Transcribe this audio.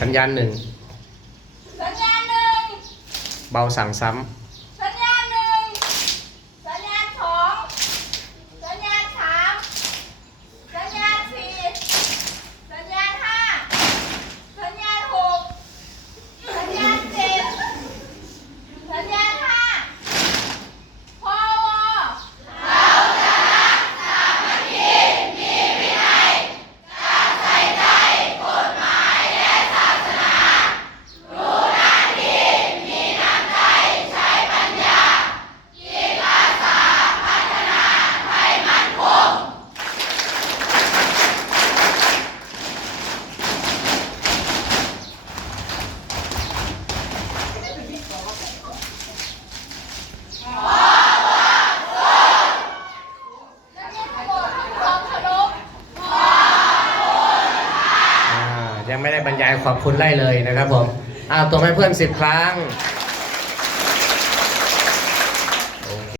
สัญญาณหนึ่ง สัญญาณหนึ่ง เบาสั่งซ้สัญญาณหนึ่ง สัญญาณสองสัญญาณสามสัญญาณสี่สัญญาณห้าสัญญาณหกสัญญาณเจ็ดสัญญาณห้าพอว นักเรียนทั้งหมดทำความเคารพำอ่า ยังไม่ได้บรรยายขอบคุณไล่เลยนะครับผมอ่าตัวให้เพื่อนสิบครั้ง